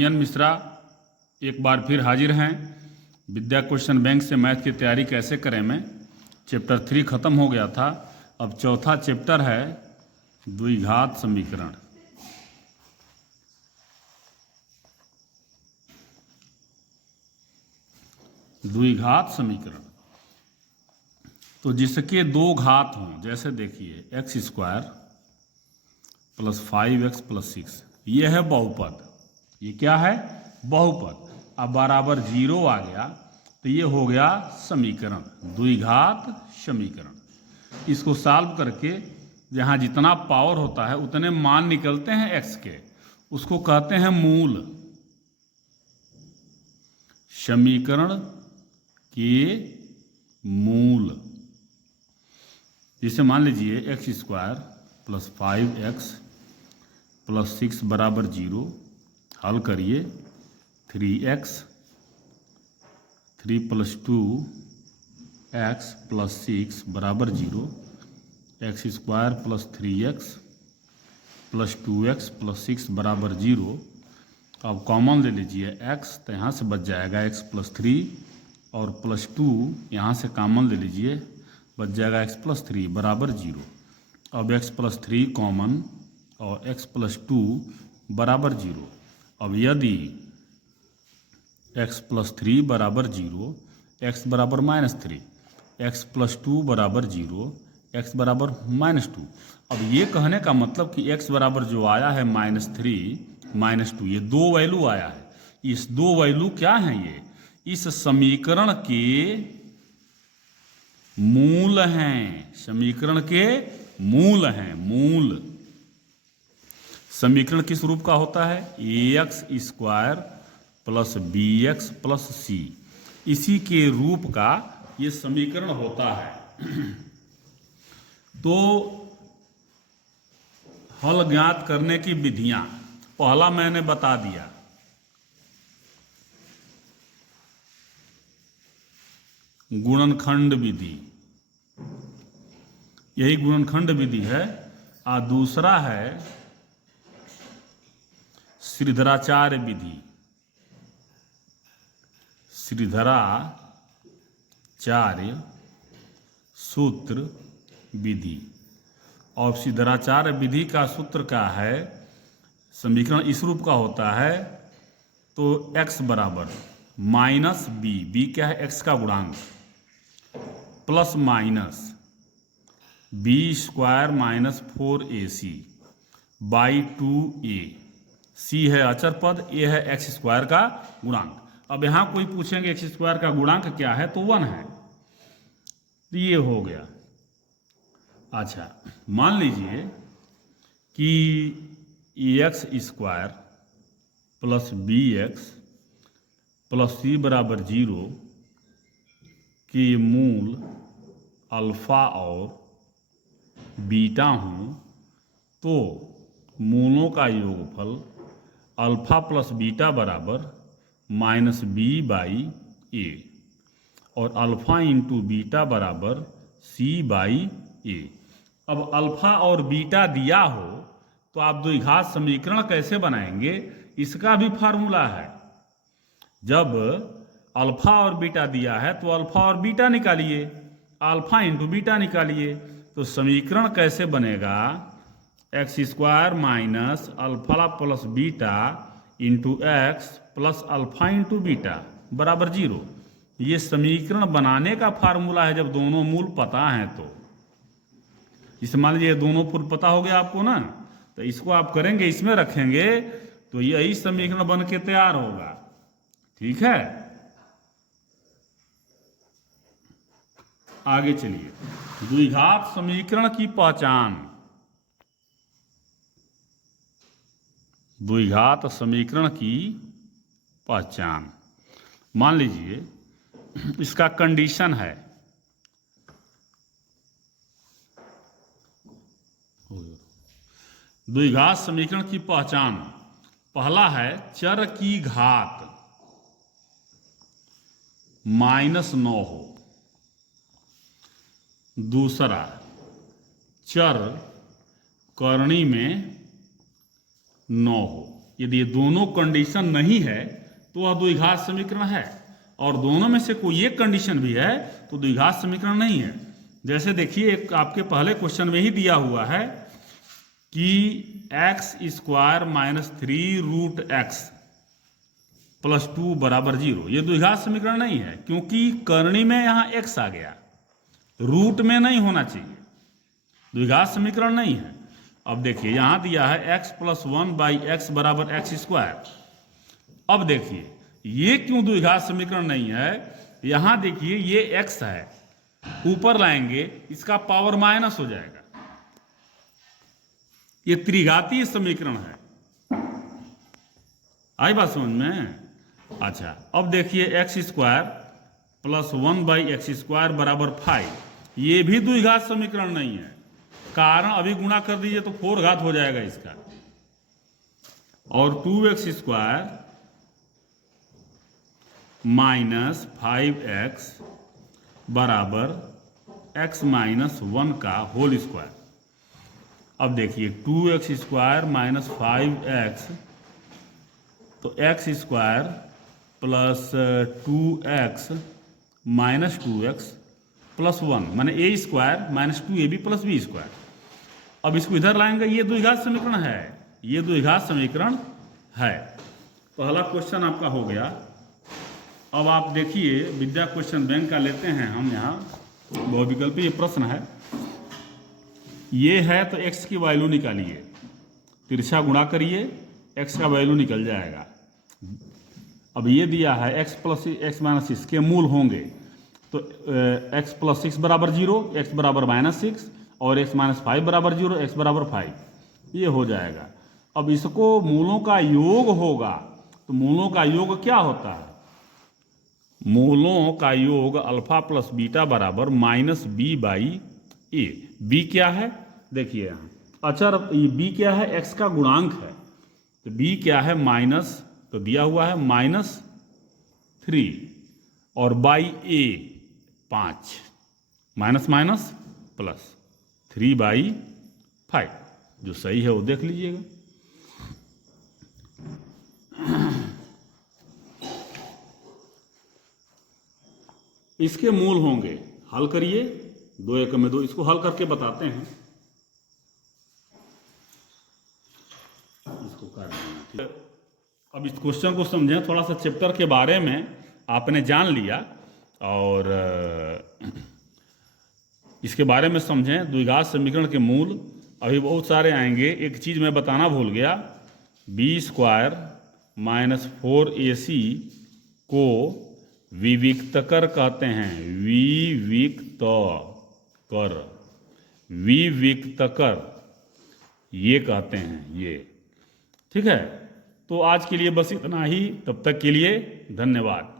N Mishra एक बार फिर हाजिर हैं। विद्या क्वेश्चन बैंक से मैथ की तैयारी कैसे करें में चैप्टर 3 ख़त्म हो गया था। अब चौथा चैप्टर है द्विघात समीकरण। द्विघात समीकरण तो जिसके दो घात हों, जैसे देखिए x square plus 5x plus 6, ये है बहुपद। ये क्या है? बहुपद। अब बराबर 0 आ गया तो ये हो गया समीकरण, द्विघात समीकरण। इसको सॉल्व करके जहाँ जितना पावर होता है उतने मान निकलते हैं x के, उसको कहते हैं मूल। समीकरण के मूल। जिसे मान लीजिए x square plus 5x plus 6 बराबर 0, हल करिए 3x 3 प्लस 2x प्लस 6 बराबर 0, x square plus 3x plus 2x plus 6 बराबर 0। अब कॉमन ले लीजिए x, तो यहाँ से बच जाएगा x प्लस 3 और प्लस 2 यहाँ से कॉमन ले लीजिए, बच जाएगा x प्लस 3 बराबर 0। अब x प्लस 3 कॉमन और x प्लस 2 बराबर 0। अब यदि x प्लस 3 बराबर 0, x बराबर -3, x प्लस 2 बराबर 0, x बराबर -2। अब ये कहने का मतलब कि x बराबर जो आया है -3 -2, ये दो वैल्यू आया है। इस दो वैल्यू क्या हैं? ये इस समीकरण के मूल हैं। समीकरण के मूल हैं। मूल समीकरण किस रूप का होता है? ax square plus bx plus c, इसी के रूप का ये समीकरण होता है। तो हल ज्ञात करने की विधियां पहला मैंने बता दिया। गुणनखंड विधि, यही गुणनखंड विधि है। और दूसरा है श्रीधराचार्य विधि। श्रीधराचार्य सूत्र विधि। और श्रीधराचार्य विधि का सूत्र का है, समीकरण इस रूप का होता है। तो x बराबर माइनस बी क्या है? x का गुणांक, plus minus B square minus 4ac by 2a। c है अचर पद, a है एक्स स्क्वायर का गुणांक। अब यहां कोई पूछेंगे एक्स स्क्वायर का गुणांक क्या है, तो 1 है। तो ये हो गया। अच्छा, मान लीजिए कि x square plus b x plus c बराबर 0 के मूल अल्फा और बीटा हों, तो मूलों का योगफल अल्फा प्लस बीटा बराबर -b बाई a और अल्फा इंटू बीटा बराबर c बाई a। अब अल्फा और बीटा दिया हो तो आप द्विघात समीकरण कैसे बनाएंगे, इसका भी फार्मूला है। जब अल्फा और बीटा दिया है तो अल्फा और बीटा निकालिए, अल्फा इंटू बीटा निकालिए। तो समीकरण कैसे बनेगा? X square minus alpha plus beta into x plus alpha into beta बराबर 0। ये समीकरण बनाने का फार्मूला है जब दोनों मूल पता हैं। तो इसे मान लीजिए दोनों पूर्व पता हो गया आपको ना, तो इसको आप करेंगे, इसमें रखेंगे तो यही समीकरण बन के तैयार होगा। ठीक है, आगे चलिए। द्विघात समीकरण की पहचान। द्विघात समीकरण की पहचान, मान लीजिए इसका कंडीशन है, द्विघात समीकरण की पहचान। पहला है चर की घात -9 हो। दूसरा चर करनी में 9 हो। यदि ये दोनों कंडीशन नहीं है तो वह द्विघात समीकरण है, और दोनों में से कोई एक कंडीशन भी है तो द्विघात समीकरण नहीं है। जैसे देखिए, एक आपके पहले क्वेश्चन में ही दिया हुआ है कि x square minus 3 root X plus 2 बराबर 0। ये द्विघात समीकरण नहीं है, क्योंकि करनी में यहाँ x आ गया, रूट में नहीं होना चाहिए, द्विघात समीकरण नहीं है। अब देखिए यहां दिया है x प्लस 1 बाई एक्स बराबर एक्स स्क्वायर। अब देखिए ये क्यों द्विघात समीकरण नहीं है, यहां देखिए ये x है, ऊपर लाएंगे इसका पावर माइनस हो जाएगा, ये त्रिघातीय समीकरण है। आई बात समझ में? अच्छा, अब देखिए x square plus 1 by x square बराबर 5, ये भी द्विघात समीकरण नहीं है। कारण अभी गुणा कर दीजिए तो 4 घात हो जाएगा इसका, और 2x स्क्वायर माइनस 5x बराबर x माइनस 1 का होल स्क्वायर। अब देखिए 2x स्क्वायर माइनस 5x, तो x square plus 2x minus 2x plus 1 माने a square minus 2ab plus b square. अब इसको इधर लाएंगे, ये द्विघात समीकरण है, ये द्विघात समीकरण है। पहला क्वेश्चन आपका हो गया। अब आप देखिए विद्या क्वेश्चन बैंक का लेते हैं हम, यहाँ बहुविकल्पीय प्रश्न है। ये है तो x की वैल्यू निकालिए, तिरछा गुणा करिए, x का वैल्यू निकल जाएगा। अब ये दिया है x प्लस एक्स माइनस 6 के मूल होंगे, तो x प्लस 6 बराबर 0, x बराबर माइनस 6 और x माइनस 5 बराबर 0, x बराबर 5, ये हो जाएगा। अब इसको मूलों का योग होगा, तो मूलों का योग क्या होता है? मूलों का योग अल्फा प्लस बीटा बराबर minus B by A. B क्या है देखिए यहाँ, अचर बी क्या है? x का गुणांक है, तो b क्या है? माइनस, तो दिया हुआ है माइनस 3 और by A 5, minus minus plus 3 by 5, जो सही है वो देख लीजिएगा। इसके मूल होंगे, हल करिए, 2 एकम में 2, इसको हल करके बताते हैं। इसको कर देना। अब इस क्वेश्चन को समझें, थोड़ा सा चैप्टर के बारे में आपने जान लिया और इसके बारे में समझें। द्विघात समीकरण के मूल अभी बहुत सारे आएंगे। एक चीज़ मैं बताना भूल गया, बी स्क्वायर माइनस 4ac को विविक्तकर कहते हैं, विविक्तकर ये कहते हैं ये। ठीक है, तो आज के लिए बस इतना ही, तब तक के लिए धन्यवाद।